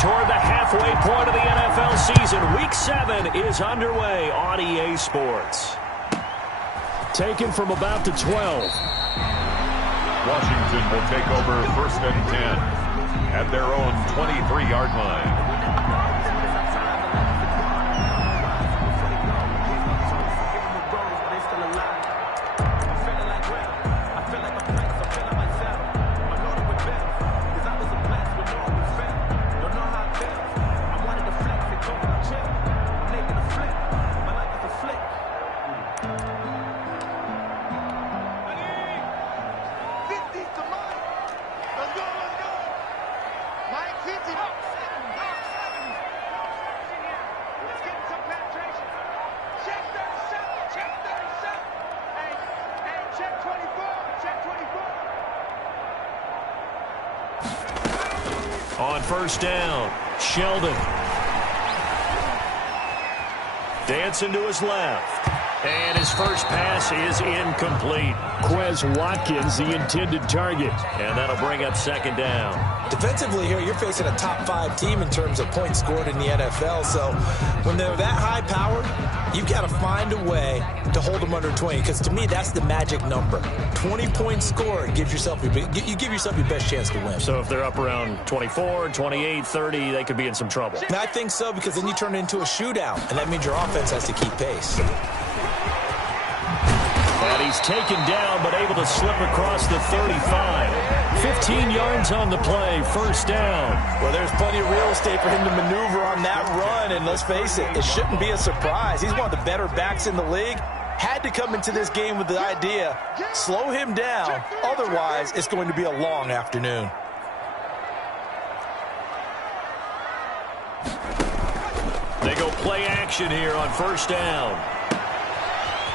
toward the halfway point of the NFL season. Week 7 is underway on EA Sports. Taken from about the 12. Washington will take over 1st and 10 at their own 23-yard line. On 1st down, Sheldon. Dancing to his left. And his first pass is incomplete. Quez Watkins, the intended target. And that'll bring up 2nd down. Defensively here, you're facing a top 5 team in terms of points scored in the NFL. So when they're that high-powered, you've got to find a way to hold them under 20. Because to me, that's the magic number. 20 points scored gives yourself you give yourself your best chance to win. So if they're up around 24, 28, 30, they could be in some trouble. And I think so, because then you turn it into a shootout, and that means your offense has to keep pace. And he's taken down, but able to slip across the 35. 15 yards on the play, 1st down. Well, there's plenty of real estate for him to maneuver on that run, and let's face it, it shouldn't be a surprise. He's one of the better backs in the league. Had to come into this game with the idea, slow him down, otherwise it's going to be a long afternoon. They go play action here on 1st down.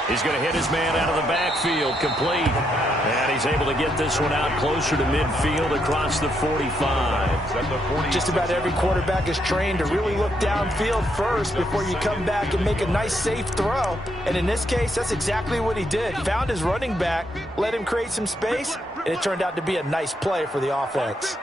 He's going to hit his man out of the backfield, complete. And he's able to get this one out closer to midfield across the 45. Just about every quarterback is trained to really look downfield first before you come back and make a nice, safe throw. And in this case, that's exactly what he did. Found his running back, let him create some space, and it turned out to be a nice play for the offense.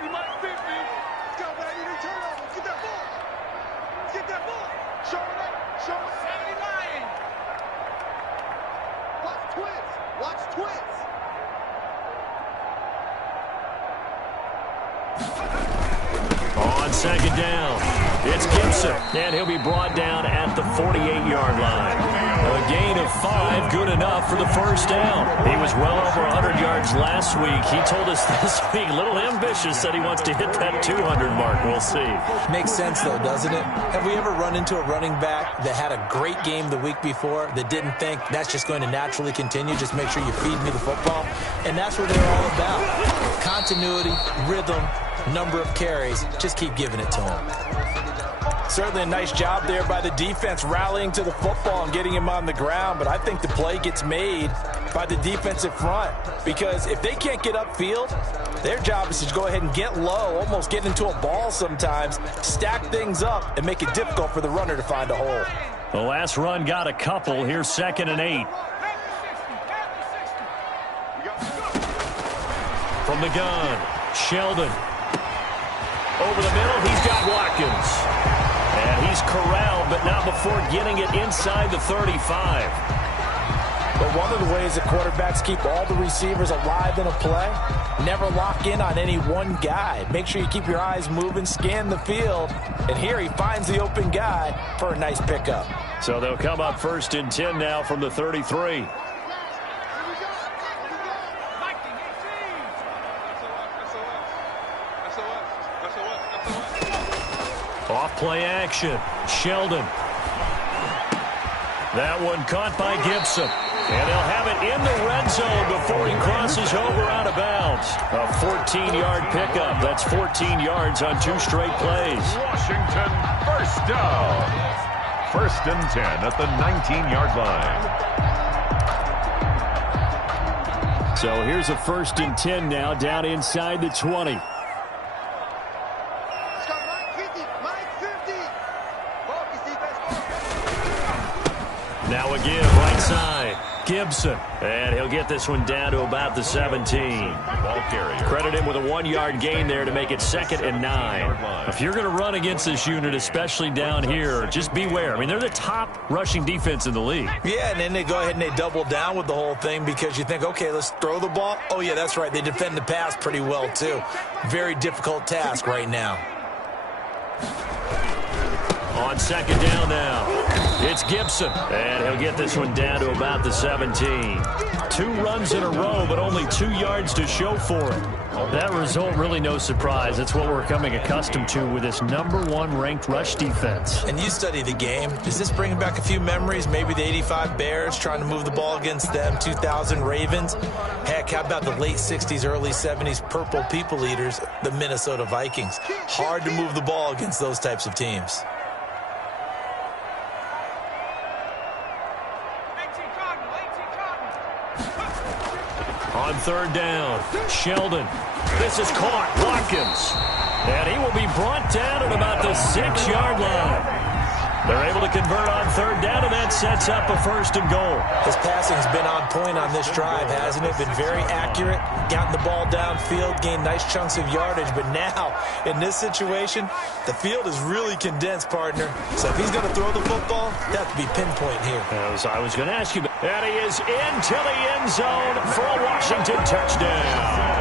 On 2nd down, it's Gibson, and he'll be brought down at the 48-yard line. A gain of 5, good enough for the 1st down. He was well over 100 yards last week. He told us this week, a little ambitious, said he wants to hit that 200 mark. We'll see. Makes sense, though, doesn't it? Have we ever run into a running back that had a great game the week before that didn't think that's just going to naturally continue? Just make sure you feed me the football. And that's what they're all about. Continuity, rhythm, number of carries. Just keep giving it to him. Certainly a nice job there by the defense rallying to the football and getting him on the ground, but I think the play gets made by the defensive front, because if they can't get upfield, their job is to go ahead and get low, almost get into a ball sometimes, stack things up, and make it difficult for the runner to find a hole. The last run got a couple. Here's 2nd and 8. From the gun, Sheldon. Over the middle, he's got Watkins. And he's corralled, but not before getting it inside the 35. But one of the ways that quarterbacks keep all the receivers alive in a play, never lock in on any one guy. Make sure you keep your eyes moving, scan the field, and here he finds the open guy for a nice pickup. So they'll come up 1st and 10 now from the 33. Off play action, Sheldon. That one caught by Gibson. And they'll have it in the red zone before he crosses over out of bounds. A 14-yard pickup. That's 14 yards on 2 straight plays. Washington, 1st down. 1st and 10 at the 19-yard line. So here's a 1st and 10 now down inside the 20. Now a give right side. Gibson. And he'll get this one down to about the 17. Ball carrier. Credit him with a 1-yard gain there to make it 2nd and 9. If you're going to run against this unit, especially down here, just beware. I mean, they're the top rushing defense in the league. Yeah, and then they go ahead and they double down with the whole thing because you think, okay, let's throw the ball. Oh, yeah, that's right. They defend the pass pretty well, too. Very difficult task right now. On 2nd down now, it's Gibson. And he'll get this one down to about the 17. 2 runs in a row, but only 2 yards to show for it. That result, really no surprise. That's what we're coming accustomed to with this #1 ranked rush defense. And you study the game. Does this bring back a few memories? Maybe the 85 Bears trying to move the ball against them, 2000 Ravens. Heck, how about the late 60s, early 70s Purple People Eaters, the Minnesota Vikings? Hard to move the ball against those types of teams. On 3rd down, Sheldon. This is caught. Watkins. And he will be brought down at about the 6-yard line. They're able to convert on 3rd down, and that sets up a 1st and goal. His passing's been on point on this drive, hasn't it? Been very accurate, gotten the ball downfield, gained nice chunks of yardage. But now, in this situation, the field is really condensed, partner. So if he's going to throw the football, that have to be pinpoint here. As I was going to ask you, and he is into the end zone for a Washington touchdown.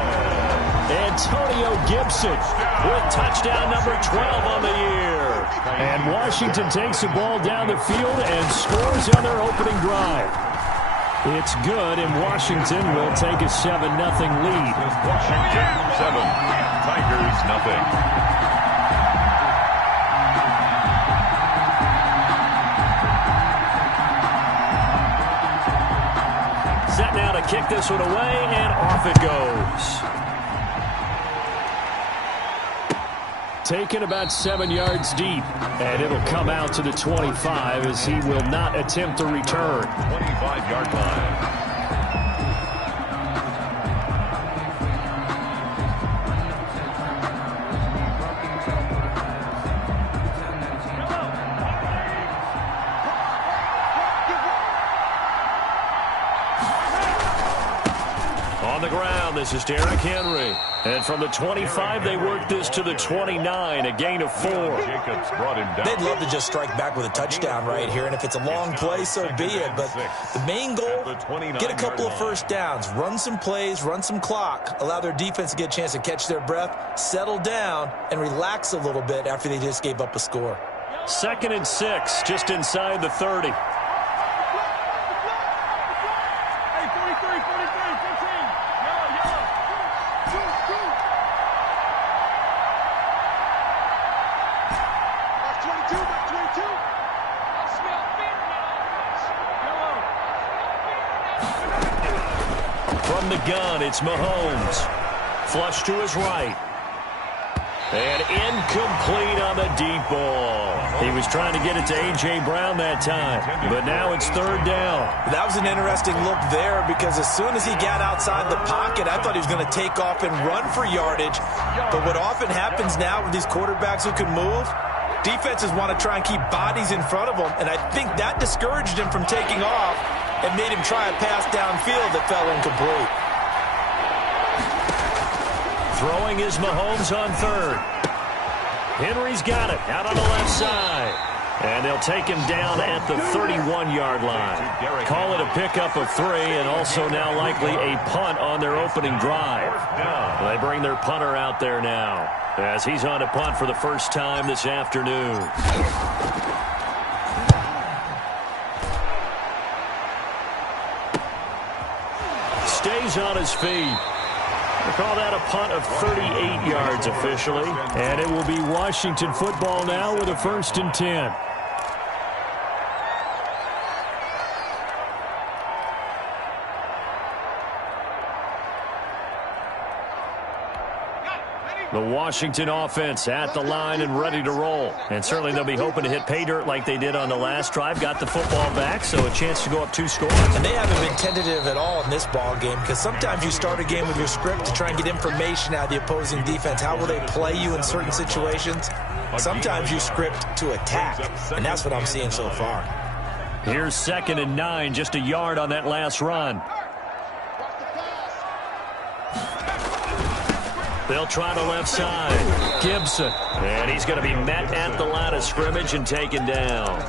Antonio Gibson with touchdown number 12 on the year. And Washington takes the ball down the field and scores on their opening drive. It's good, and Washington will take a 7-0 lead. Washington 7, Tigers 0. Set now to kick this one away, and off it goes. Taken about 7 yards deep, and it'll come out to the 25 as he will not attempt to return. 25-yard line. On the ground, this is Derrick Henry. And from the 25, they work this to the 29, a gain of 4. Jacobs brought him down. They'd love to just strike back with a touchdown right here, and if it's a long play, so be it. But the main goal, get a couple of first downs, run some plays, run some clock, allow their defense to get a chance to catch their breath, settle down, and relax a little bit after they just gave up a score. 2nd and 6, just inside the 30. From the gun, it's Mahomes. Flush to his right. And incomplete on the deep ball. He was trying to get it to A.J. Brown that time, but now it's 3rd down. That was an interesting look there because as soon as he got outside the pocket, I thought he was going to take off and run for yardage. But what often happens now with these quarterbacks who can move, defenses want to try and keep bodies in front of them, and I think that discouraged him from taking off and made him try a pass downfield that fell incomplete. Throwing is Mahomes on 3rd. Henry's got it out on the left side. And they'll take him down at the 31-yard line. Call it a pickup of 3, and also now likely a punt on their opening drive. They bring their punter out there now as he's on a punt for the first time this afternoon. Stays on his feet. We'll call that a punt of 38 yards officially. And it will be Washington football now with a 1st and 10. The Washington offense at the line and ready to roll. And certainly they'll be hoping to hit pay dirt like they did on the last drive. Got the football back, so a chance to go up 2 scores. And they haven't been tentative at all in this ball game because sometimes you start a game with your script to try and get information out of the opposing defense. How will they play you in certain situations? Sometimes you script to attack, and that's what I'm seeing so far. Here's 2nd and 9, just a yard on that last run. They'll try the left side. Gibson. And he's going to be met at the line of scrimmage and taken down.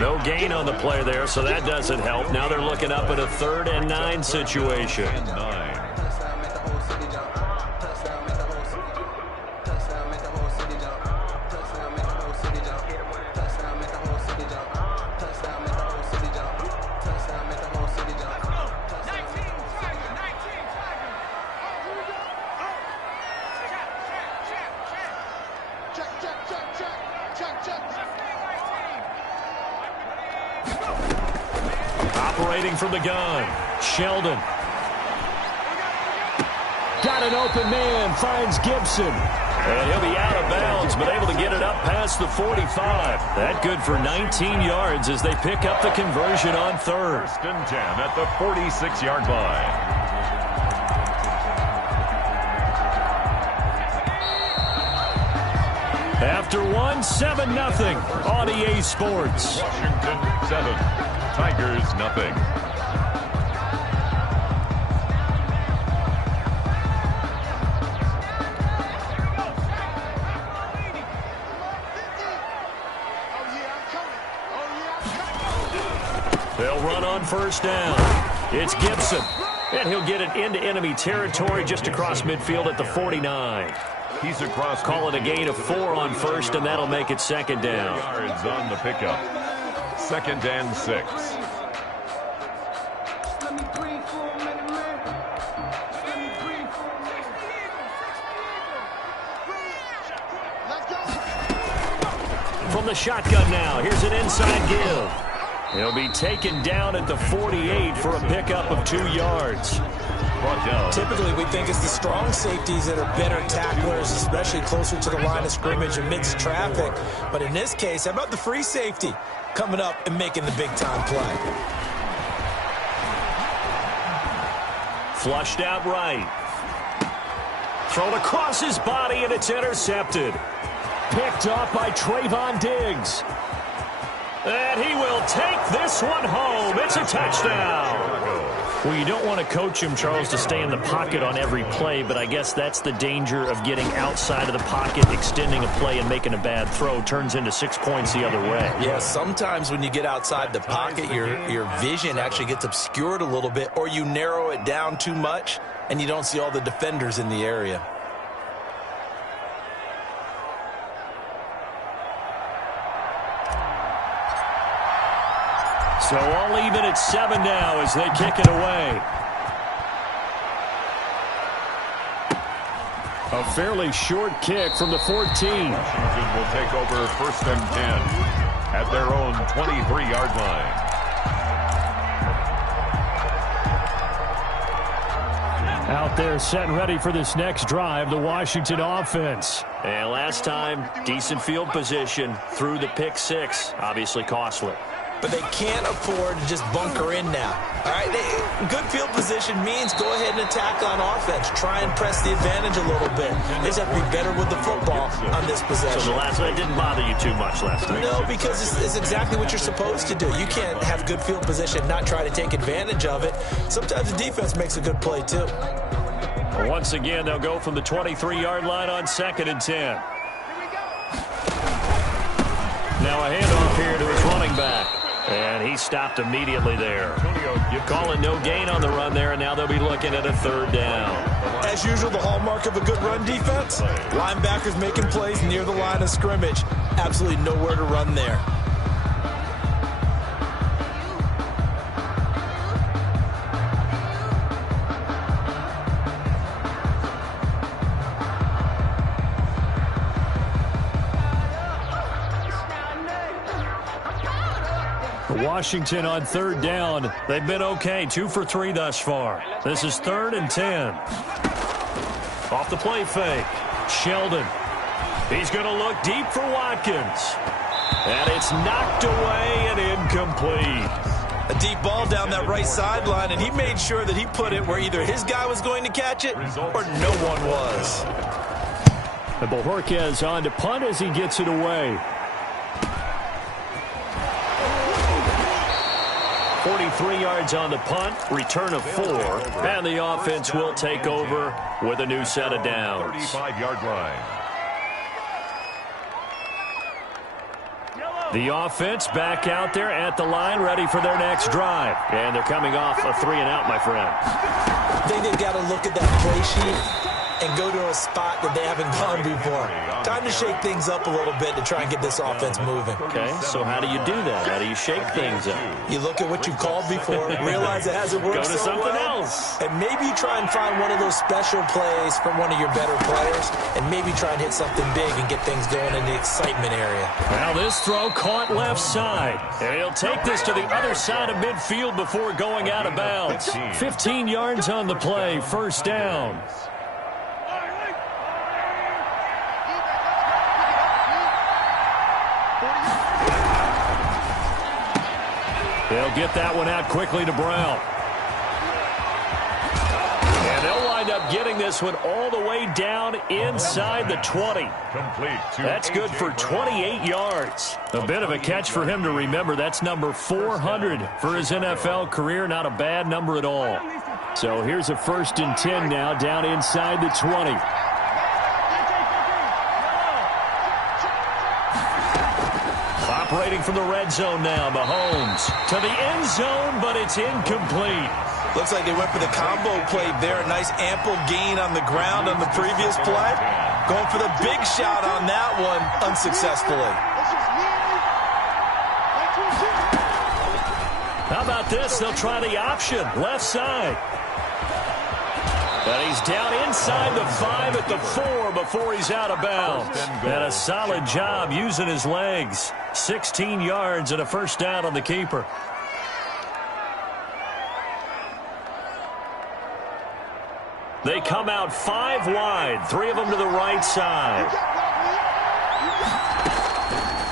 No gain on the play there, so that doesn't help. Now they're looking up at a 3rd and 9 situation. Operating from the gun, Sheldon. Got an open man, finds Gibson. And he'll be out of bounds, but able to get it up past the 45. That good for 19 yards as they pick up the conversion on 3rd. 1st and 10 at the 46-yard line. After 7-0 on EA Sports. Washington 7, Tigers 0. They'll run on 1st down. It's Gibson. And he'll get it into enemy territory just across midfield at the 49. He's across. Call it a gain of 4 on 1st, and that'll make it 2nd down. Yards on the pickup. 2nd and 6. From the shotgun now, here's an inside give. He'll be taken down at the 48 for a pickup of 2 yards. Typically, we think it's the strong safeties that are better tacklers, especially closer to the line of scrimmage amidst traffic. But in this case, how about the free safety coming up and making the big-time play? Flushed out right. Thrown across his body, and it's intercepted. Picked off by Trayvon Diggs. And he will take this one home. It's a touchdown. Well, you don't want to coach him, Charles, to stay in the pocket on every play, but I guess that's the danger of getting outside of the pocket, extending a play, and making a bad throw. Turns into 6 points the other way. Yeah, sometimes when you get outside the pocket, your vision actually gets obscured a little bit, or you narrow it down too much, and you don't see all the defenders in the area. So all even at 7 now as they kick it away. A fairly short kick from the 14. Washington will take over 1st and 10 at their own 23-yard line. Out there set and ready for this next drive, the Washington offense. And last time, decent field position through the pick 6. Obviously costly. But they can't afford to just bunker in now. All right, good field position means go ahead and attack on offense. Try and press the advantage a little bit. They just have to be better with the football on this possession. So the last one didn't bother you too much last time? No, because it's exactly what you're supposed to do. You can't have good field position, not try to take advantage of it. Sometimes the defense makes a good play, too. Once again, they'll go from the 23-yard line on 2nd and 10. Now a handoff here to his running back. And he stopped immediately there. Calling no gain on the run there, and now they'll be looking at a 3rd down. As usual, the hallmark of a good run defense, linebackers making plays near the line of scrimmage. Absolutely nowhere to run there. Washington on 3rd down. They've been okay, 2 for 3 thus far. This is 3rd and 10. Off the play fake. Sheldon. He's going to look deep for Watkins. And it's knocked away and incomplete. A deep ball down that right sideline, and he made sure that he put it where either his guy was going to catch it or no one was. And Bojorquez on to punt as he gets it away. 3 yards on the punt, return of 4, and the offense will take over with a new set of downs. 35-yard line. The offense back out there at the line, ready for their next drive. And they're coming off a 3-and-out, my friend. I think they've got to look at that play sheet and go to a spot that they haven't gone before. Time to shake things up a little bit to try and get this offense moving. Okay, so how do you do that? How do you shake things up? You look at what you've called before, realize it hasn't worked Go to so something well, else. and maybe try and find one of those special plays from one of your better players, and maybe try and hit something big and get things going in the excitement area. Now this throw caught left side. And he'll take this to the other side of midfield before going out of bounds. 15 yards on the play, first down. They'll get that one out quickly to Brown. And they'll wind up getting this one all the way down inside the 20. That's good for 28 yards. A bit of a catch for him to remember. That's number 400 for his NFL career. Not a bad number at all. So here's a 1st and 10 now down inside the 20. Operating from the red zone now, Mahomes to the end zone, but it's incomplete. Looks like they went for the combo play there. A nice ample gain on the ground on the previous play. Going for the big shot on that one unsuccessfully. How about this? They'll try the option, left side. But he's down inside the 5 at the 4 before he's out of bounds. And a solid job using his legs. 16 yards and a first down on the keeper. They come out 5 wide, 3 of them to the right side.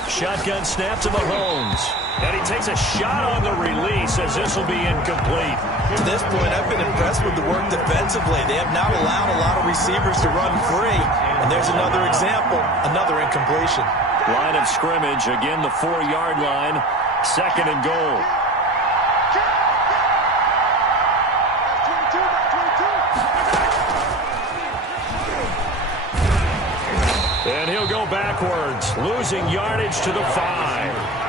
Shotgun snap to Mahomes. And he takes a shot on the release as this will be incomplete. To this point, I've been impressed with the work defensively. They have not allowed a lot of receivers to run free. And there's another example, another incompletion. Line of scrimmage, again the 4-yard line, 2nd and goal. And he'll go backwards, losing yardage to the 5.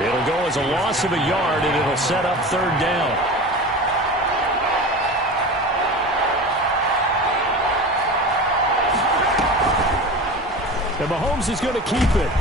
It'll go as a loss of a yard, and it'll set up 3rd down. And Mahomes is going to keep it.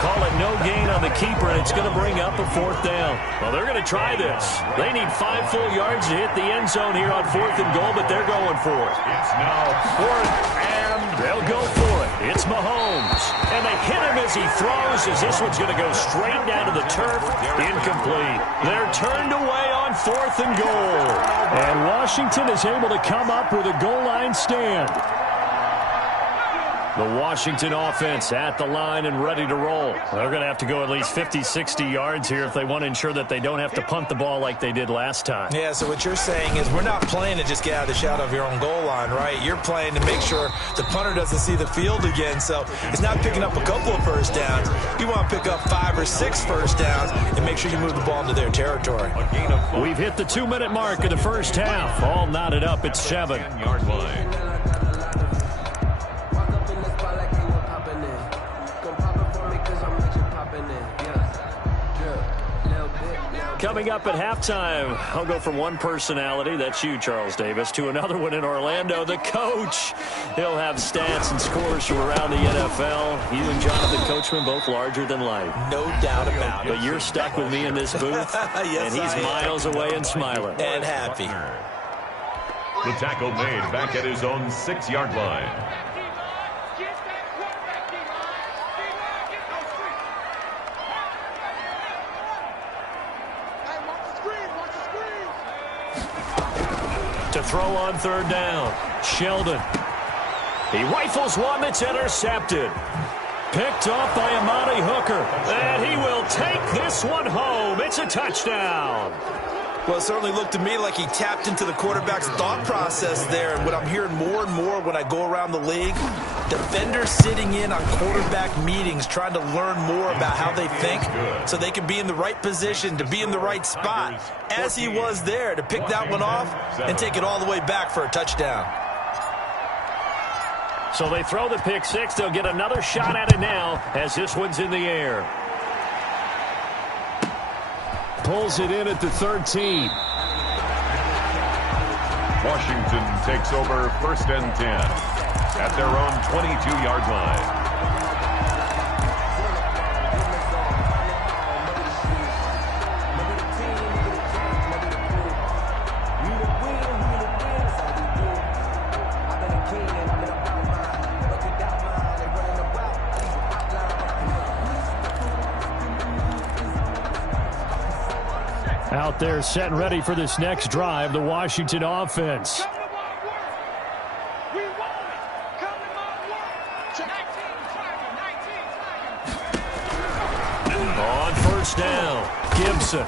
Call it no gain on the keeper, and it's going to bring up a 4th down. Well, they're going to try this. They need 5 full yards to hit the end zone here on 4th and goal, but they're going for it. It's now 4th and they'll go for it. It's Mahomes. And they hit him as he throws, as this one's going to go straight down to the turf. Incomplete. They're turned away on 4th and goal. And Washington is able to come up with a goal line stand. The Washington offense at the line and ready to roll. They're going to have to go at least 50, 60 yards here if they want to ensure that they don't have to punt the ball like they did last time. Yeah, so what you're saying is we're not playing to just get out of the shadow of your own goal line, right? You're playing to make sure the punter doesn't see the field again. So it's not picking up a couple of first downs. You want to pick up 5 or 6 first downs and make sure you move the ball into their territory. We've hit the 2-minute mark in the first half. All knotted up at 7. 10-yard line. Coming up at halftime, I'll go from one personality, that's you, Charles Davis, to another one in Orlando, the coach. He'll have stats and scores from around the NFL. You and Jonathan Coachman, both larger than life. No doubt about it. But you're stuck with me in this booth, yes, and he's miles away and smiling. And happy. The tackle made back at his own 6-yard line. To throw on 3rd down, Sheldon. He rifles one that's intercepted. Picked off by Amani Hooker. And he will take this one home. It's a touchdown. Well, it certainly looked to me like he tapped into the quarterback's thought process there. And what I'm hearing more and more when I go around the league, defenders sitting in on quarterback meetings trying to learn more about how they think so they can be in the right position to be in the right spot, as he was there to pick that one off and take it all the way back for a touchdown. So they throw the pick six. They'll get another shot at it now as this one's in the air. Pulls it in at the 13. Washington takes over 1st and 10 at their own 22-yard line. Out there set and ready for this next drive, the Washington offense. On first down, Gibson.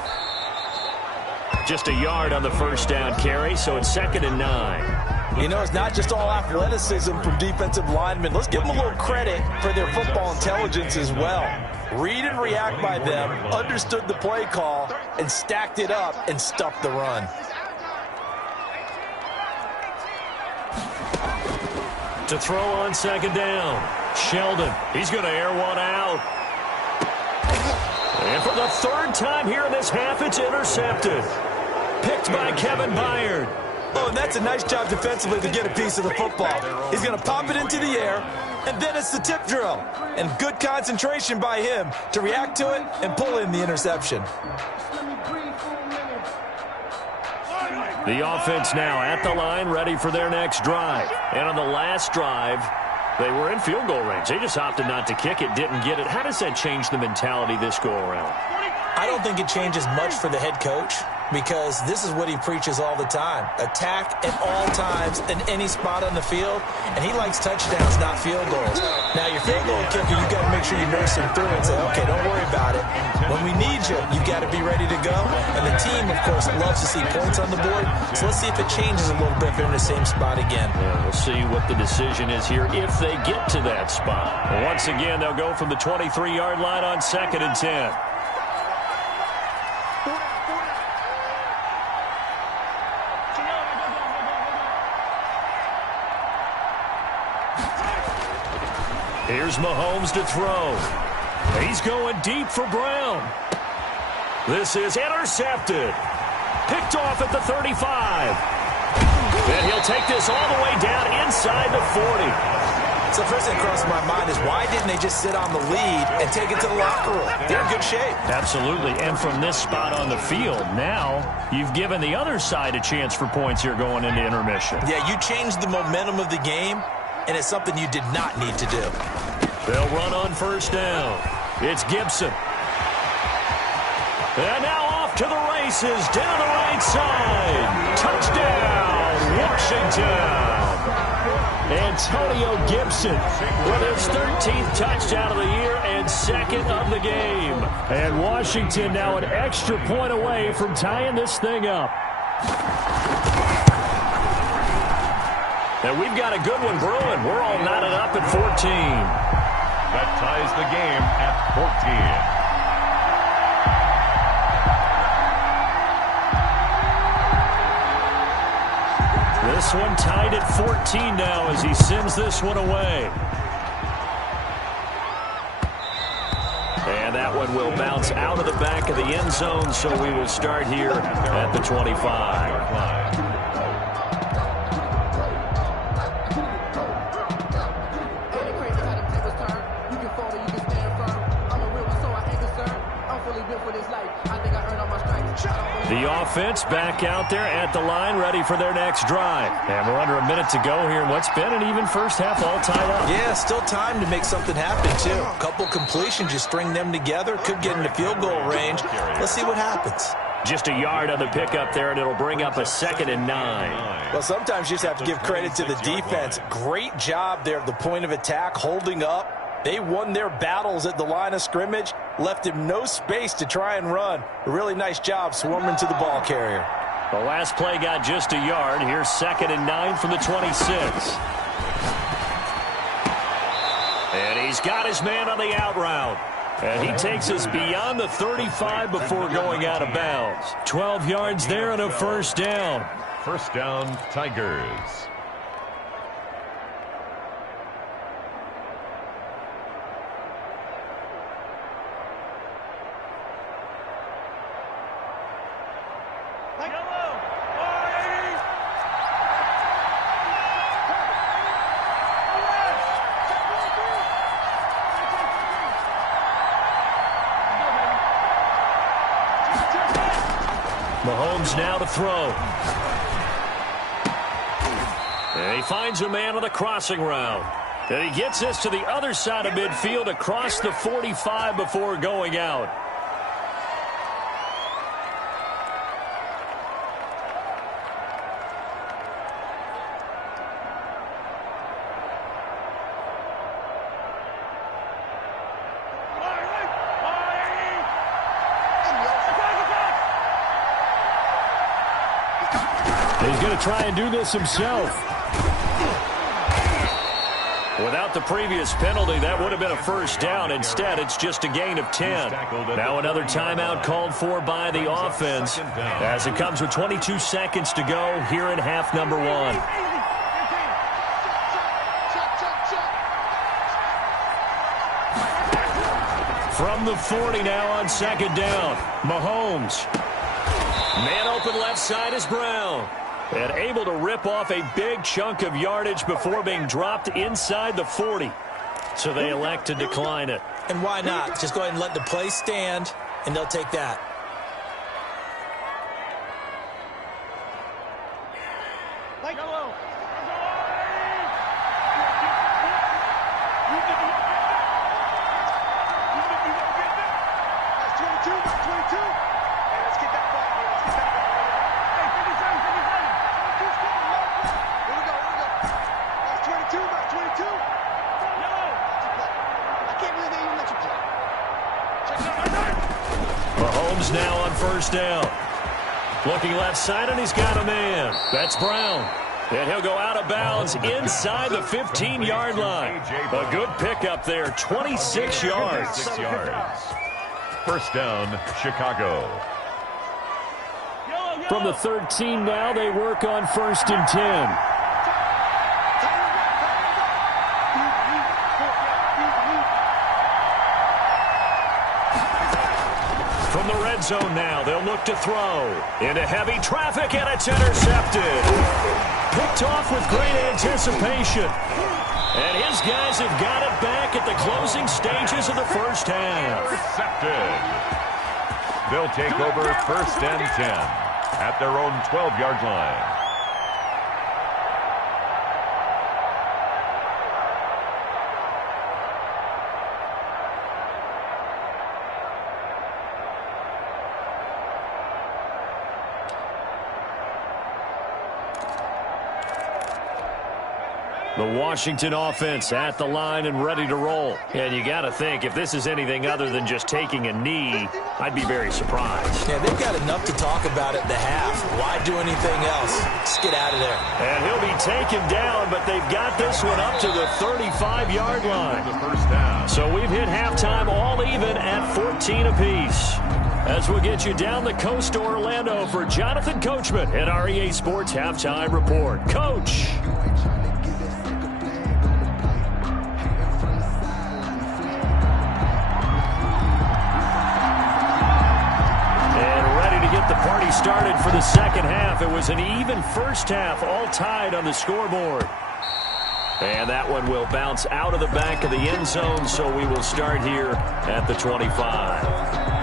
Just a yard on the first down carry, so it's 2nd and 9. You know, it's not just all athleticism from defensive linemen. Let's give them a little credit for their football intelligence as well. Read and react by them, understood the play call, and stacked it up and stuffed the run. To throw on 2nd down, Sheldon. He's going to air one out. And for the 3rd time here in this half, it's intercepted. Picked by Kevin Byard. Oh, and that's a nice job defensively to get a piece of the football. He's going to pop it into the air, and then it's the tip drill. And good concentration by him to react to it and pull in the interception. The offense now at the line, ready for their next drive. And on the last drive, they were in field goal range. They just opted not to kick it, didn't get it. How does that change the mentality this go-around? I don't think it changes much for the head coach, because this is what he preaches all the time. Attack at all times in any spot on the field, and he likes touchdowns, not field goals. Now, your field goal kicker, you've got to make sure you nurse him through and say, okay, don't worry about it. When we need you, you've got to be ready to go. And the team, of course, loves to see points on the board, so let's see if it changes a little bit if they're in the same spot again. Yeah, we'll see what the decision is here if they get to that spot. Once again, they'll go from the 23-yard line on 2nd and 10. Here's Mahomes to throw. He's going deep for Brown. This is intercepted. Picked off at the 35. And he'll take this all the way down inside the 40. So the first thing that crosses my mind is, why didn't they just sit on the lead and take it to the locker room? They're in good shape. Absolutely. And from this spot on the field, now you've given the other side a chance for points here going into intermission. Yeah, you changed the momentum of the game, and it's something you did not need to do. They'll run on first down. It's Gibson. And now off to the races down the right side. Touchdown, Washington. Antonio Gibson with his 13th touchdown of the year and 2nd of the game. And Washington now an extra point away from tying this thing up. And we've got a good one brewing. We're all knotted up at 14. That ties the game at 14. This one tied at 14 now as he sends this one away. And that one will bounce out of the back of the end zone, so we will start here at the 25. The offense back out there at the line, ready for their next drive. And we're under a minute to go here in what's been an even first half, all tied up. Yeah, still time to make something happen, too. A couple completions, you string them together, could get into field goal range. Let's see what happens. Just a yard on the pickup there, and it'll bring up a 2nd and 9. Well, sometimes you just have to give credit to the defense. Great job there at the point of attack, holding up They won their battles at the line of scrimmage, left him no space to try and run. A really nice job swarming to the ball carrier. The last play got just a yard. Here's 2nd and 9 from the 26. And he's got his man on the out route. And he takes us beyond the 35 before going out of bounds. 12 yards there and a first down. First down, Tigers. Mahomes now to throw. And he finds a man on the crossing route. And he gets this to the other side of midfield across the 45 before going out. He's going to try and do this himself. Without the previous penalty, that would have been a first down. Instead, it's just a gain of 10. Now another timeout called for by the offense as it comes with 22 seconds to go here in half number 1. From the 40 now on 2nd down. Mahomes. Man open left side is Brown. And able to rip off a big chunk of yardage before being dropped inside the 40. So they elect to decline it. And why not? Just go ahead and let the play stand, and they'll take that. Mahomes now on first down. Looking left side, and he's got a man. That's Brown. And he'll go out of bounds inside the 15-yard line. A good pickup there, 26 yards. 6 yards. First down, Chicago. From the 13 now, they work on 1st and 10. From the red zone now, they'll look to throw. Into heavy traffic, and it's intercepted. Picked off with great anticipation. And his guys have got it back at the closing stages of the first half. Intercepted. They'll take over 1st and 10 at their own 12-yard line. The Washington offense at the line and ready to roll. And you got to think, if this is anything other than just taking a knee, I'd be very surprised. Yeah, they've got enough to talk about at the half. Why do anything else? Just get out of there. And he'll be taken down, but they've got this one up to the 35-yard line. The first down. So we've hit halftime all even at 14 apiece. As we'll get you down the coast to Orlando for Jonathan Coachman at our EA Sports Halftime Report. Coach. The party started for the second half. It was an even first half, all tied on the scoreboard. And that one will bounce out of the back of the end zone, so we will start here at the 25.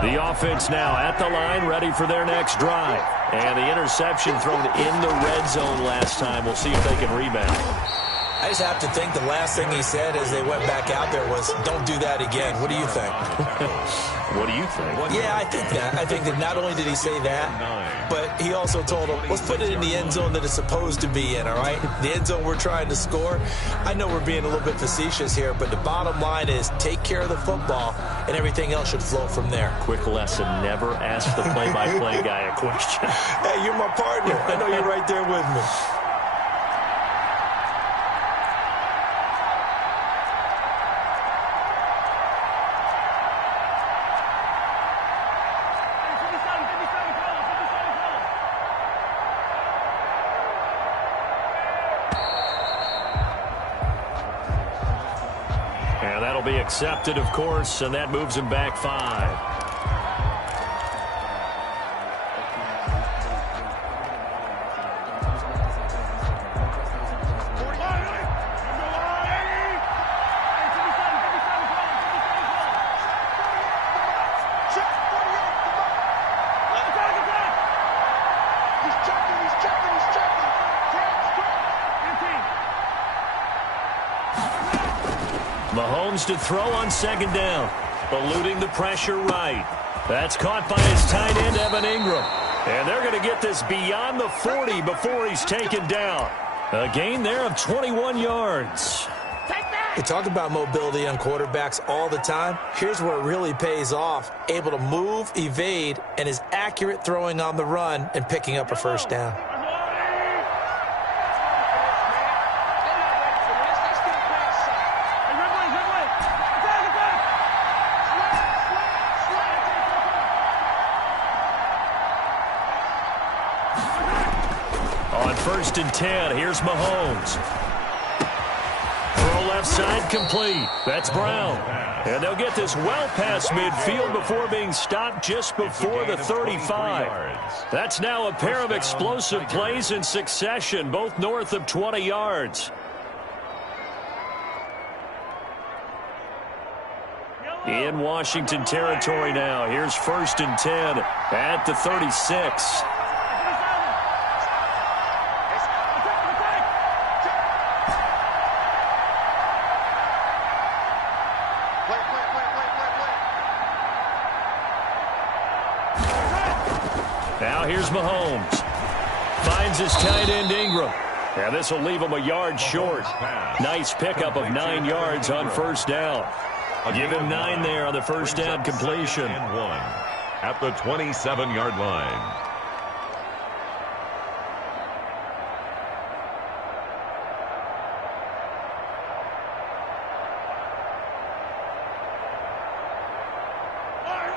The offense now at the line, ready for their next drive. And the interception thrown in the red zone last time. We'll see if they can rebound. I just have to think the last thing he said as they went back out there was, don't do that again. What do you think? What do you think? Yeah, I think that. I think that not only did he say that, but he also told them, let's put it in the end zone that it's supposed to be in, all right? The end zone we're trying to score. I know we're being a little bit facetious here, but the bottom line is take care of the football, and everything else should flow from there. Quick lesson, never ask the play-by-play guy a question. Hey, you're my partner. I know you're right there with me. And that'll be accepted, of course, and that moves him back 5. Mahomes to throw on second down. Eluding the pressure right. That's caught by his tight end, Evan Ingram. And they're going to get this beyond the 40 before he's taken down. A gain there of 21 yards. We talk about mobility on quarterbacks all the time. Here's where it really pays off. Able to move, evade, and is accurate throwing on the run and picking up a first down. On 1st and 10, here's Mahomes. Throw left side complete. That's Brown. And they'll get this well past midfield before being stopped just before the 35. That's now a pair of explosive plays in succession, both north of 20 yards. In Washington territory now. Here's 1st and 10 at the 36. Now here's Mahomes. Finds his tight end Ingram. And this will leave him a yard short. Nice pickup of 9 yards on first down. Give him 9 there on the first down completion. And 1 at the 27-yard line.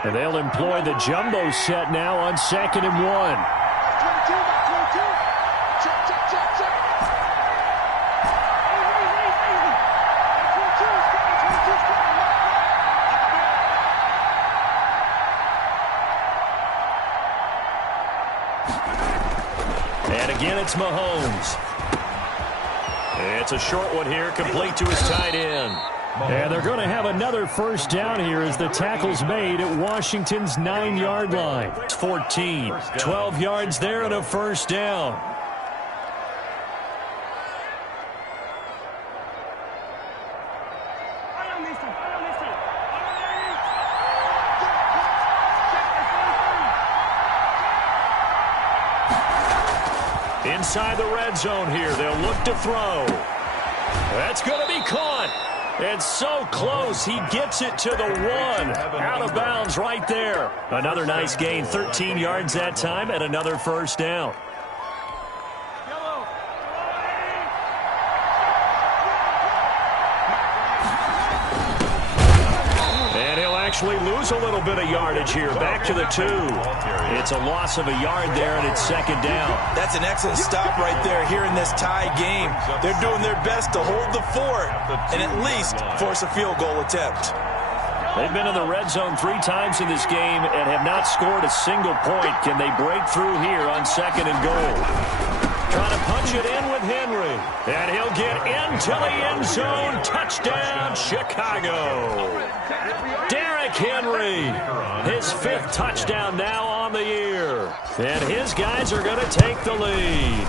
And they'll employ the jumbo set now on 2nd and 1. And again, it's Mahomes. It's a short one here, complete to his tight end. And they're going to have another first down here as the tackle's made at Washington's 9-yard line. It's 14. 12 yards there and a first down. Inside the red zone here, they'll look to throw. That's going to be caught. And so close, he gets it to the 1. Out of bounds right there. Another nice gain, 13 yards that time, and another first down. And he'll actually lose a little bit of yardage here, back to the 2. It's a loss of a yard there, and it's second down. That's an excellent stop right there here in this tie game. They're doing their best to hold the fort and at least force a field goal attempt. They've been in the red zone 3 times in this game and have not scored a single point. Can they break through here on 2nd and goal? Trying to punch it in with Henry. And he'll get into the end zone. Touchdown, Chicago. Derrick Henry, his 5th touchdown now on the year. And his guys are going to take the lead.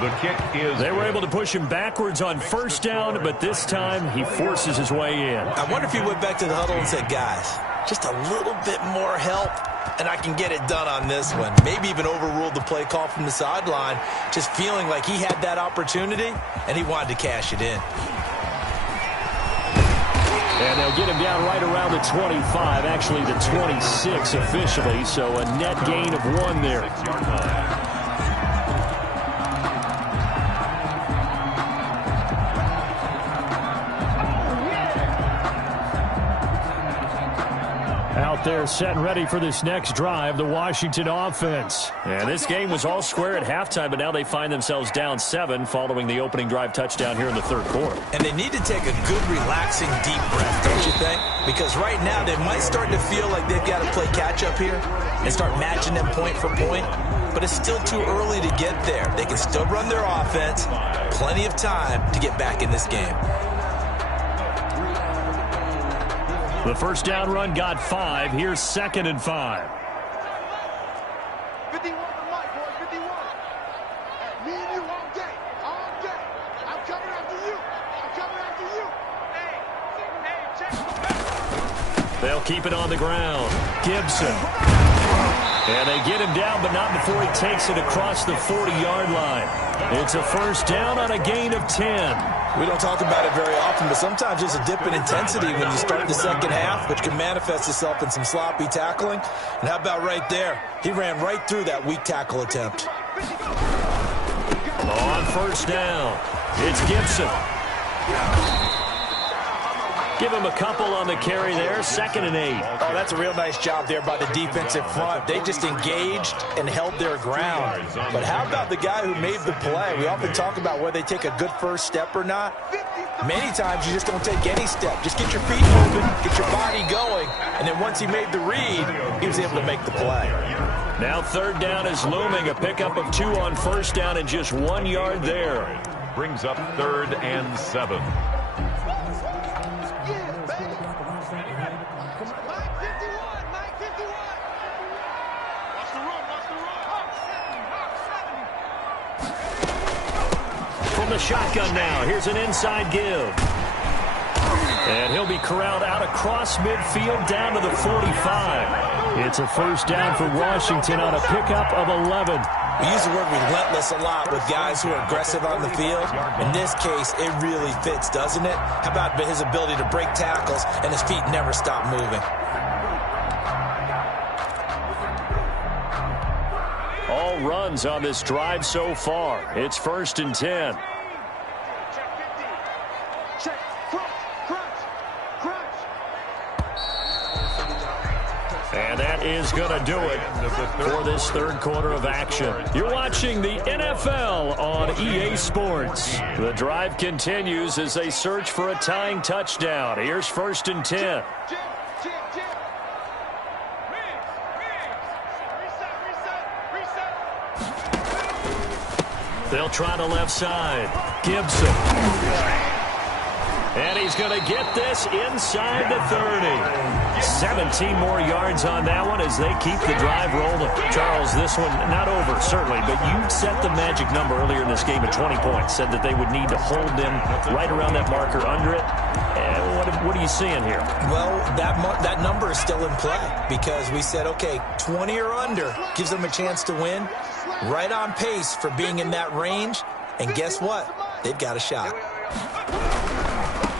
The kick is... They were able to push him backwards on first down, but this time he forces his way in. I wonder if he went back to the huddle and said, guys, just a little bit more help, and I can get it done on this one. Maybe even overruled the play call from the sideline, just feeling like he had that opportunity, and he wanted to cash it in. And they'll get him down right around the 25, actually the 26 officially, so a net gain of 1 there. Out there set and ready for this next drive, the Washington offense. And this game was all square at halftime, but now they find themselves down 7 following the opening drive touchdown here in the third quarter. And they need to take a good, relaxing, deep breath, don't you think? Because right now they might start to feel like they've got to play catch-up here and start matching them point for point. But it's still too early to get there. They can still run their offense. Plenty of time to get back in this game. The first down run got 5. Here's 2nd and 5. 51 for Mike, boys, 51. Me and you all day, all day. I'm coming after you. I'm coming after you. Hey, check. They'll keep it on the ground. Gibson. And they get him down, but not before he takes it across the 40-yard line. It's a first down on a gain of 10. We don't talk about it very often, but sometimes there's a dip in intensity when you start the second half, which can manifest itself in some sloppy tackling. And how about right there? He ran right through that weak tackle attempt. On first down, it's Gibson. Give him a couple on the carry there, 2nd and 8. Oh, that's a real nice job there by the defensive front. They just engaged and held their ground. But how about the guy who made the play? We often talk about whether they take a good first step or not. Many times you just don't take any step. Just get your feet moving, get your body going, and then once he made the read, he was able to make the play. Now third down is looming, a pickup of 2 on first down and just 1 yard there. Brings up 3rd and 7. The shotgun now. Here's an inside give. And he'll be corralled out across midfield down to the 45. It's a first down for Washington on a pickup of 11. We use the word relentless a lot with guys who are aggressive on the field. In this case, it really fits, doesn't it? How about his ability to break tackles and his feet never stop moving? All runs on this drive so far. It's 1st and 10. And that is going to do it for this third quarter of action. You're watching the NFL on EA Sports. The drive continues as they search for a tying touchdown. Here's 1st and 10. They'll try the left side. Gibson. And he's going to get this inside the 30. 17 more yards on that one as they keep the drive rolling. Charles, this one not over, certainly, but you set the magic number earlier in this game at 20 points. Said that they would need to hold them right around that marker under it. What are you seeing here? Well, that number is still in play because we said, okay, 20 or under gives them a chance to win. Right on pace for being in that range. And guess what? They've got a shot.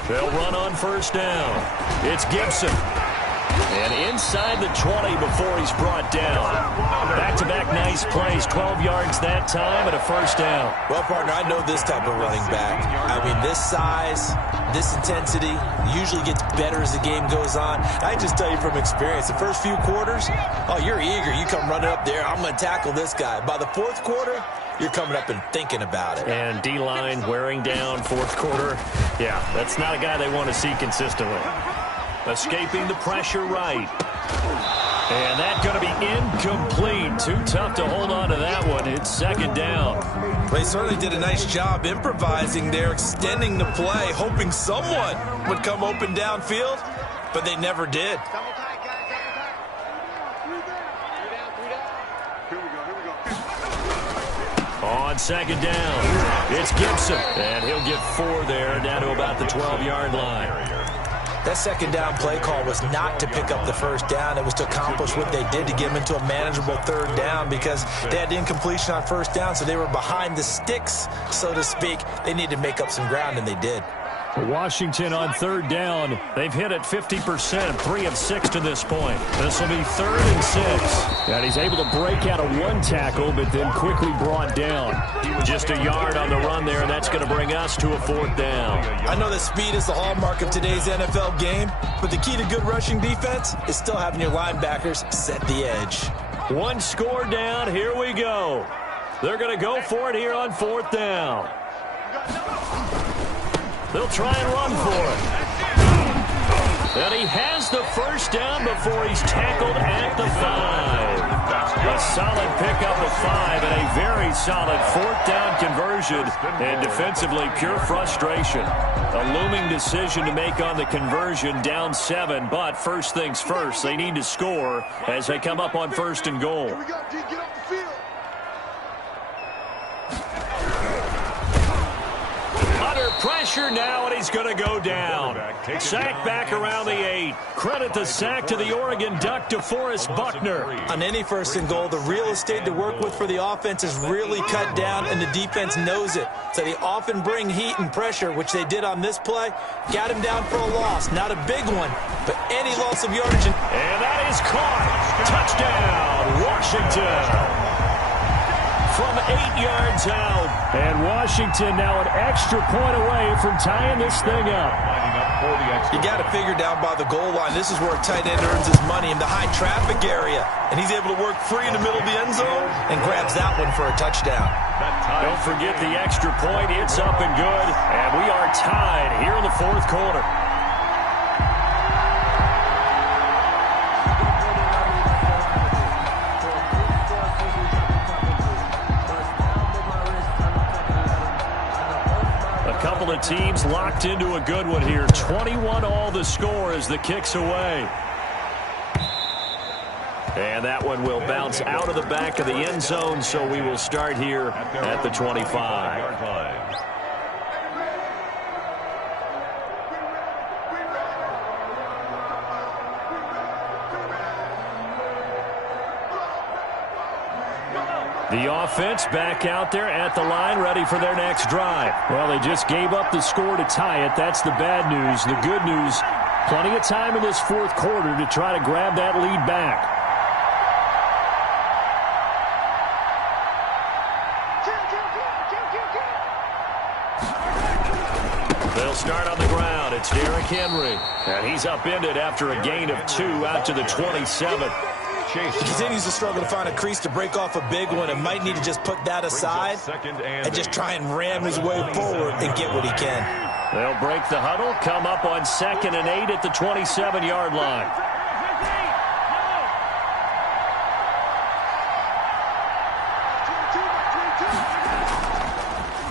They'll run on first down. It's Gibson. And inside the 20 before he's brought down. Back-to-back nice plays, 12 yards that time and a first down. Well, partner, I know this type of running back. I mean, this size, this intensity usually gets better as the game goes on. I just tell you from experience, the first few quarters, oh, you're eager. You come running up there, I'm going to tackle this guy. By the fourth quarter, you're coming up and thinking about it. And D-line wearing down fourth quarter. Yeah, that's not a guy they want to see consistently. Escaping the pressure right. And that's going to be incomplete. Too tough to hold on to that one. It's 2nd down. They certainly did a nice job improvising there, extending the play, hoping someone would come open downfield, but they never did. On second down, it's Gibson. And he'll get 4 there, down to about the 12-yard line. That second down play call was not to pick up the first down. It was to accomplish what they did to get them into a manageable third down because they had incompletion on first down, so they were behind the sticks, so to speak. They needed to make up some ground, and they did. Washington on third down. They've hit it 50%, 3 of 6 to this point. This will be 3rd and 6. And he's able to break out of 1 tackle, but then quickly brought down. Just a yard on the run there, and that's going to bring us to a 4th down. I know that speed is the hallmark of today's NFL game, but the key to good rushing defense is still having your linebackers set the edge. 1 score down. Here we go. They're going to go for it here on 4th down. They'll try and run for it. And he has the first down before he's tackled at the 5. A solid pickup of 5 and a very solid 4th down conversion. And defensively, pure frustration. A looming decision to make on the conversion, down 7. But first things first, they need to score as they come up on 1st and goal. Here we go, D. Get off the field. Pressure now, and he's going to go down. Sack back around the 8. Credit the sack to the Oregon Duck, DeForest Buckner. On any 1st and goal, the real estate to work with for the offense is really cut down, and the defense knows it. So they often bring heat and pressure, which they did on this play. Got him down for a loss. Not a big one, but any loss of yardage. And that is caught. Touchdown, Washington. From 8 yards out. And Washington now an extra point away from tying this thing up. You got to figure down by the goal line. This is where a tight end earns his money in the high traffic area. And he's able to work free in the middle of the end zone and grabs that one for a touchdown. Don't forget the extra point. It's up and good. And we are tied here in the 4th quarter. Couple of teams locked into a good one here. 21 all the score as the kick's away. And that one will bounce out of the back of the end zone, so we will start here at the 25. The offense back out there at the line, ready for their next drive. Well, they just gave up the score to tie it. That's the bad news. The good news, plenty of time in this 4th quarter to try to grab that lead back. They'll start on the ground. It's Derrick Henry. And he's upended after a gain of 2 out to the 27. He continues to struggle to find a crease to break off a big one and might need to just put that aside and just try and ram his way forward and get what he can. They'll break the huddle, come up on 2nd and 8 at the 27-yard line.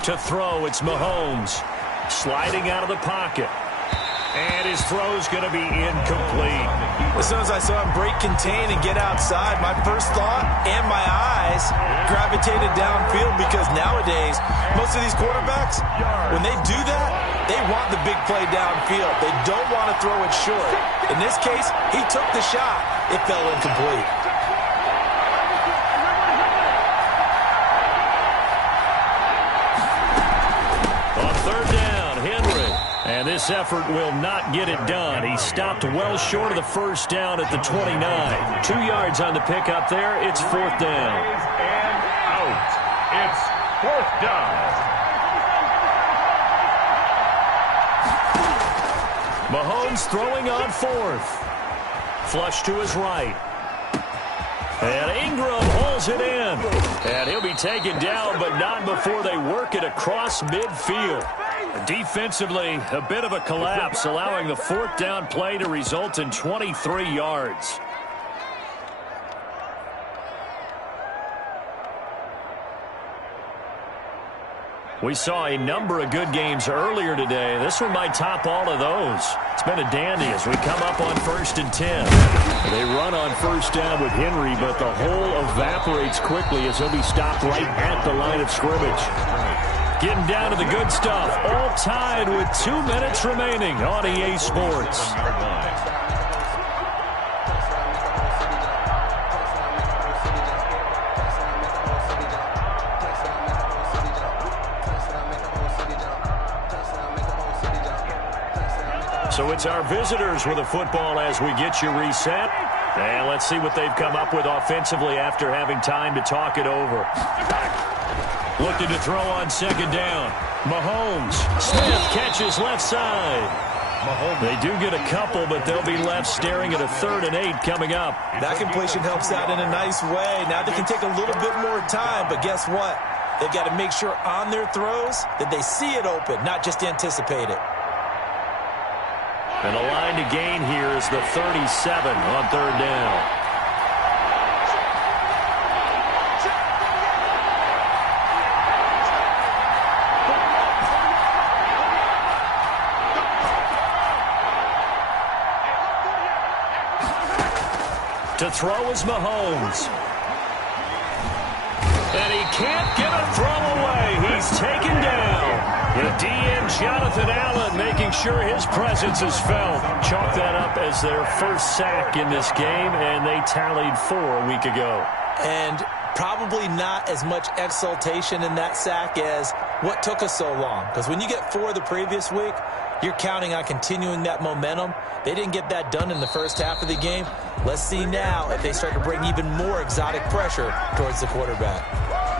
To throw, it's Mahomes. Sliding out of the pocket. And his throw's going to be incomplete. As soon as I saw him break contain and get outside, my first thought and my eyes gravitated downfield because nowadays, most of these quarterbacks, when they do that, they want the big play downfield. They don't want to throw it short. In this case, he took the shot. It fell incomplete. On 3rd down, Henry. And this effort will not get it done. He stopped well short of the first down at the 29. 2 yards on the pickup there. It's 4th down. And out. It's 4th down. Mahomes throwing on 4th. Flush to his right. And Ingram holds it in. And he'll be taken down, but not before they work it across midfield. Defensively, a bit of a collapse, allowing the 4th down play to result in 23 yards. We saw a number of good games earlier today. This one might top all of those. It's been a dandy as we come up on 1st and 10. They run on first down with Henry, but the hole evaporates quickly as he'll be stopped right at the line of scrimmage. Getting down to the good stuff. All tied with 2 minutes remaining on EA Sports. So it's our visitors with the football as we get you reset. And let's see what they've come up with offensively after having time to talk it over. Looking to throw on 2nd down. Mahomes. Smith catches left side. They do get a couple, but they'll be left staring at a 3rd and 8 coming up. That completion helps out in a nice way. Now they can take a little bit more time, but guess what? They've got to make sure on their throws that they see it open, not just anticipate it. And the line to gain here is the 37 on 3rd down. To throw is Mahomes. And he can't get a throw away. He's taken down. The DM, Jonathan Allen, making sure his presence is felt. Chalk that up as their first sack in this game, and they tallied 4 a week ago. And probably not as much exultation in that sack as what took us so long. Because when you get 4 the previous week, you're counting on continuing that momentum. They didn't get that done in the first half of the game. Let's see now if they start to bring even more exotic pressure towards the quarterback.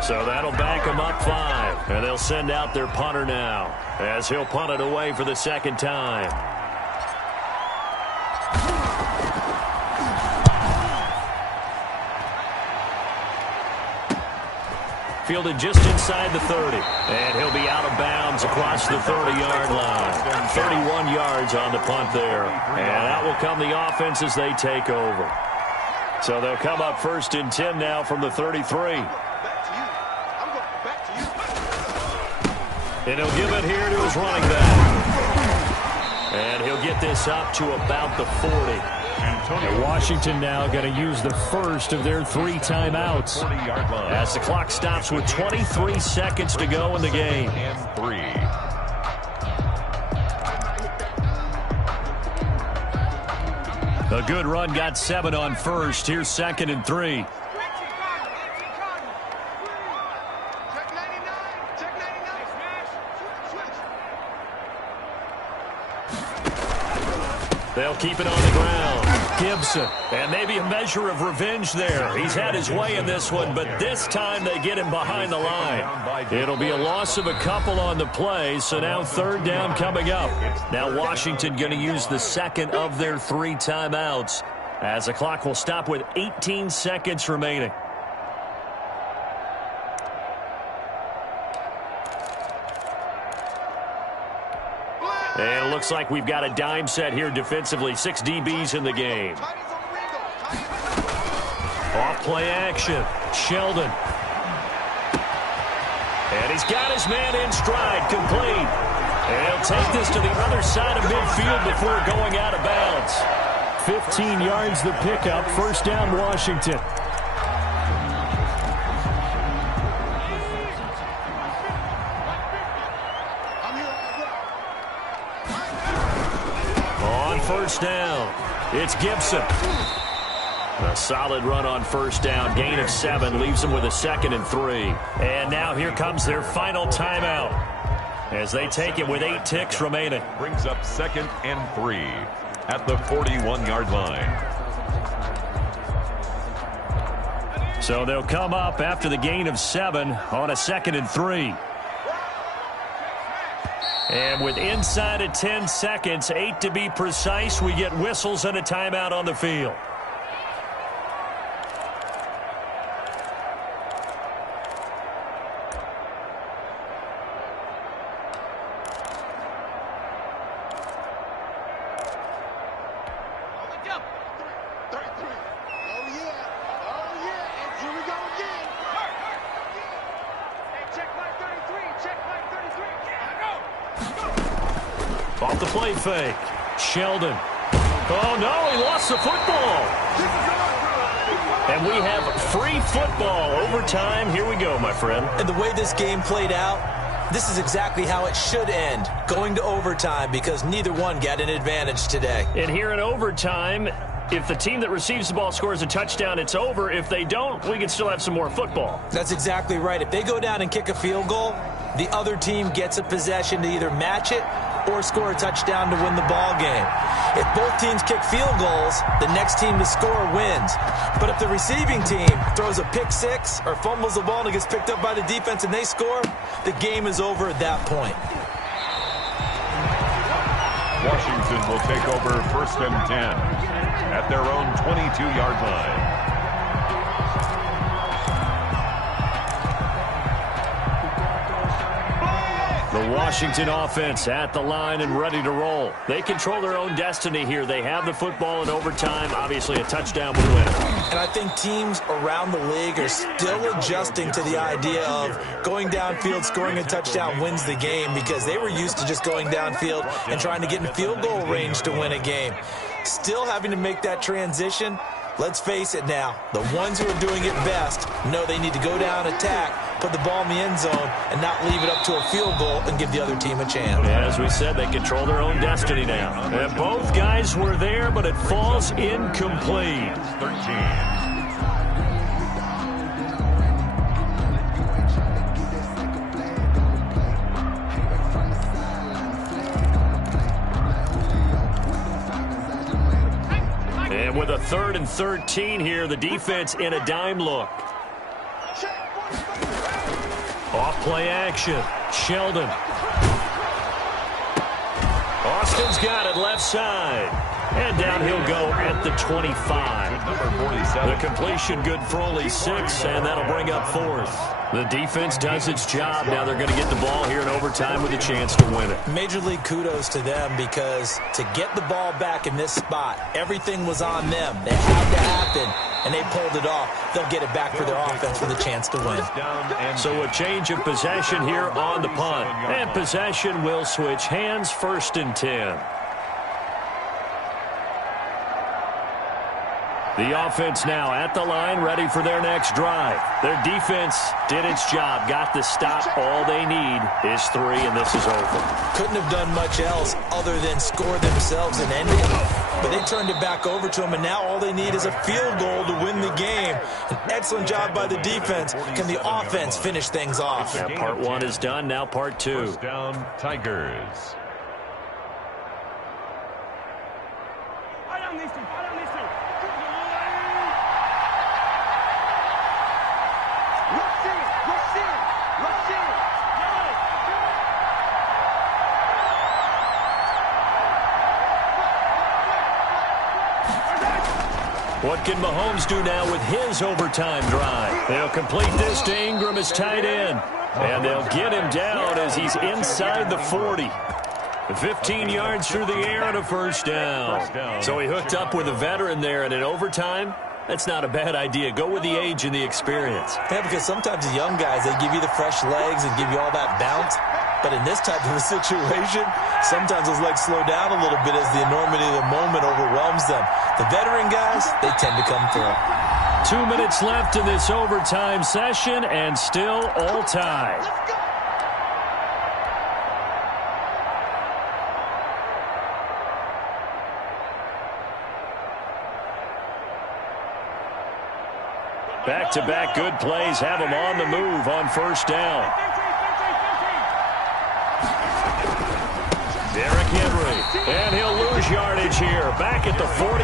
So that'll back them up 5, and they'll send out their punter now as he'll punt it away for the 2nd time. Fielded just inside the 30, and he'll be out of bounds across the 30-yard line. 31 yards on the punt there, and out will come the offense as they take over. So they'll come up 1st and 10 now from the 33. And he'll give it here to his running back. And he'll get this up to about the 40. And Washington now going to use the first of their 3 timeouts as the clock stops with 23 seconds to go in the game. A good run got 7 on first. Here's 2nd and 3. They'll keep it on the ground. Gibson. And maybe a measure of revenge there. He's had his way in this one, but this time they get him behind the line. It'll be a loss of a couple on the play, so now 3rd down coming up. Now Washington going to use the 2nd of their 3 timeouts as the clock will stop with 18 seconds remaining. And it looks like we've got a dime set here defensively. 6 DBs in the game. Off play action. Sheldon. And he's got his man in stride, complete. And he'll take this to the other side of midfield before going out of bounds. 15 yards the pickup. 1st down Washington. First down. It's Gibson. A solid run on 1st down. Gain of 7 leaves them with a 2nd and 3. And now here comes their final timeout as they take it with 8 ticks remaining. Brings up 2nd and 3 at the 41-yard line. So they'll come up after the gain of 7 on a 2nd and 3. And with inside of 10 seconds, 8 to be precise, we get whistles and a timeout on the field. Check my 33, check my 33. Off the play fake. Sheldon. Oh, no, he lost the football. And we have free football. Overtime. Here we go, my friend. And the way this game played out, this is exactly how it should end, going to overtime, because neither one got an advantage today. And here in overtime, if the team that receives the ball scores a touchdown, it's over. If they don't, we can still have some more football. That's exactly right. If they go down and kick a field goal, the other team gets a possession to either match it or score a touchdown to win the ball game. If both teams kick field goals, the next team to score wins. But if the receiving team throws a pick six or fumbles the ball and it gets picked up by the defense and they score, the game is over at that point. Washington will take over 1st and 10 at their own 22-yard line. The Washington offense at the line and ready to roll. They control their own destiny here. They have the football in overtime. Obviously, a touchdown would win it. And I think teams around the league are still adjusting to the idea of going downfield, scoring a touchdown wins the game, because they were used to just going downfield and trying to get in field goal range to win a game. Still having to make that transition. Let's face it now, the ones who are doing it best know they need to go down, attack, put the ball in the end zone, and not leave it up to a field goal and give the other team a chance. And as we said, they control their own destiny now. And both guys were there, but it falls incomplete. 13. And with a 3rd and 13 here, the defense in a dime look. Off play action. Sheldon. Austin's got it left side. And down he'll go at the 25. Number 47. The completion good for only 6, and that'll bring up 4th. The defense does its job. Now they're going to get the ball here in overtime with a chance to win it. Major league kudos to them, because to get the ball back in this spot, everything was on them. It had to happen, and they pulled it off. They'll get it back for their offense with a chance to win. So a change of possession here on the punt. And possession will switch hands. 1st and 10. The offense now at the line, ready for their next drive. Their defense did its job, got the stop. All they need is 3, and this is over. Couldn't have done much else other than score themselves and end it. But they turned it back over to them, and now all they need is a field goal to win the game. An excellent job by the defense. Can the offense finish things off? Yeah, part 1 is done, now part 2. 1st down, Tigers. What can Mahomes do now with his overtime drive? They'll complete this to Ingram as tight end. And they'll get him down as he's inside the 40. 15 yards through the air and a 1st down. So he hooked up with a veteran there, and in overtime, that's not a bad idea. Go with the age and the experience. Yeah, because sometimes the young guys, they give you the fresh legs and give you all that bounce. But in this type of a situation, sometimes those legs slow down a little bit as the enormity of the moment overwhelms them. The veteran guys, they tend to come through. 2 minutes left in this overtime session, and still all tied. Back-to-back good plays have them on the move on 1st down. Derrick Henry, and he'll lose yardage here. Back at the 41.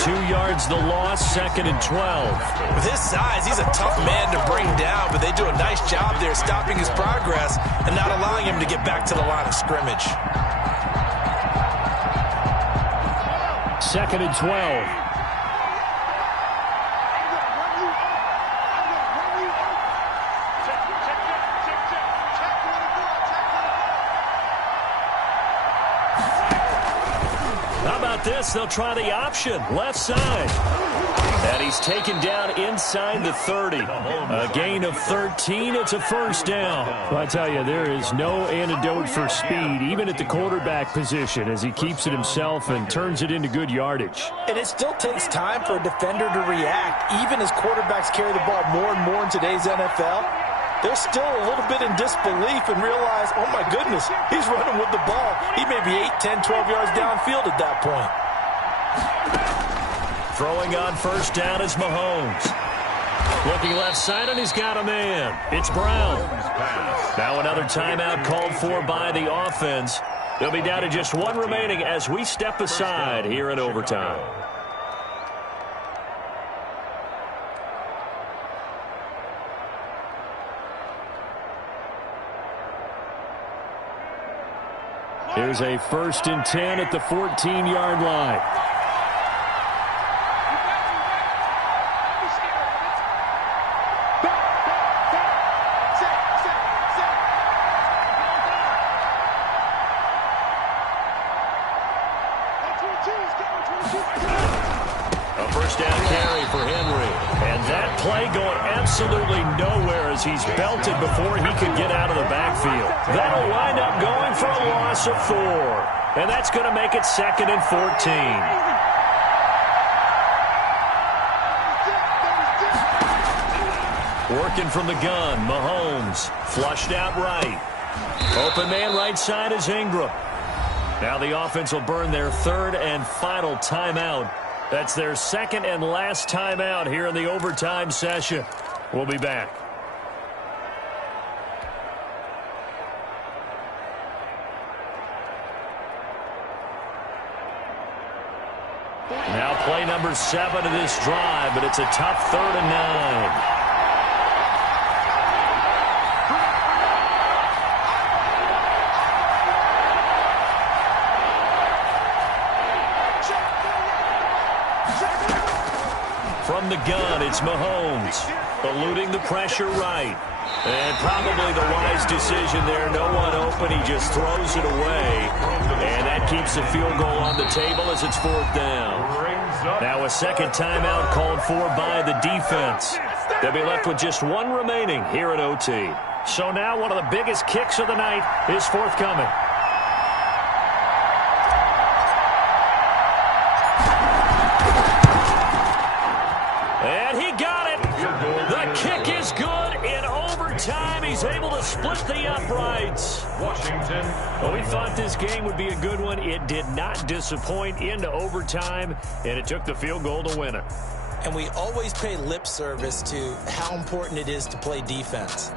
2 yards the loss, 2nd and 12. With his size, he's a tough man to bring down, but they do a nice job there stopping his progress and not allowing him to get back to the line of scrimmage. 2nd and 12. about this? They'll try the option, left side. And he's taken down inside the 30. A gain of 13. It's a first down. Well, I tell you, there is no antidote for speed, even at the quarterback position, as he keeps it himself and turns it into good yardage. And it still takes time for a defender to react. Even as quarterbacks carry the ball more and more in today's NFL, they're still a little bit in disbelief and realize, oh my goodness, he's running with the ball. He may be 8, 10, 12 yards downfield at that point. Throwing on first down is Mahomes. Looking left side, and he's got a man. It's Brown. Now another timeout called for by the offense. They'll be down to just one remaining as we step aside here in overtime. Here's a 1st and 10 at the 14-yard line. A first down carry for Henry. And that play going absolutely nowhere as he's belted before he could get out of the backfield. That'll wind up going for a loss of 4. And that's going to make it 2nd and 14. Working from the gun, Mahomes flushed out right. Open man right side is Ingram. Now the offense will burn their 3rd and final timeout. That's their 2nd and last timeout here in the overtime session. We'll be back. Now play number 7 of this drive, but it's a tough 3rd and 9. From the gun, it's Mahomes, eluding the pressure right. And probably the wise decision there. No one open. He just throws it away. And that keeps the field goal on the table as it's 4th down. Now a 2nd timeout called for by the defense. They'll be left with just one remaining here at OT. So now one of the biggest kicks of the night is forthcoming. And he got it. The kick is good in overtime. He's able to split the uprights. Washington. Well, we thought this game would be a good one. It did not disappoint into overtime, and it took the field goal to win it. And we always pay lip service to how important it is to play defense.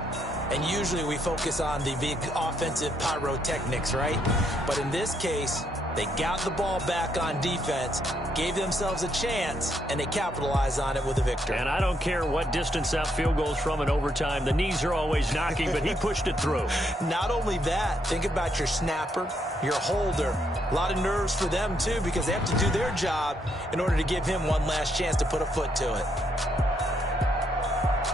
And usually we focus on the big offensive pyrotechnics, right? But in this case, they got the ball back on defense, gave themselves a chance, and they capitalized on it with a victory. And I don't care what distance that field goes from in overtime. The knees are always knocking, but he pushed it through. Not only that, think about your snapper, your holder. A lot of nerves for them, too, because they have to do their job in order to give him one last chance to put a foot to it.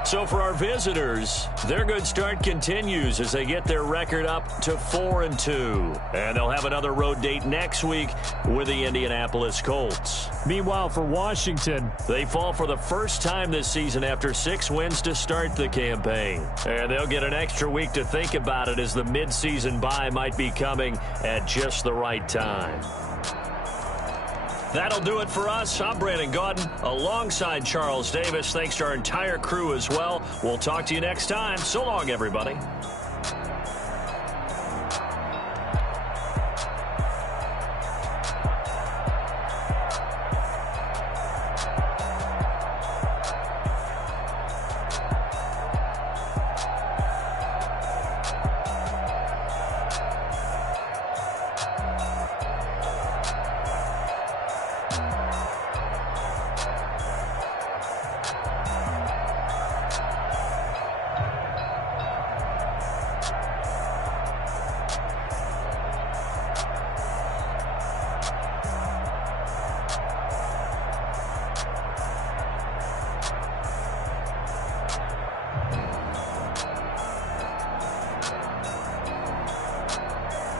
So for our visitors, their good start continues as they get their record up to 4-2. And they'll have another road date next week with the Indianapolis Colts. Meanwhile, for Washington, they fall for the first time this season after 6 wins to start the campaign. And they'll get an extra week to think about it as the midseason bye might be coming at just the right time. That'll do it for us. I'm Brandon Gaudin alongside Charles Davis. Thanks to our entire crew as well. We'll talk to you next time. So long, everybody.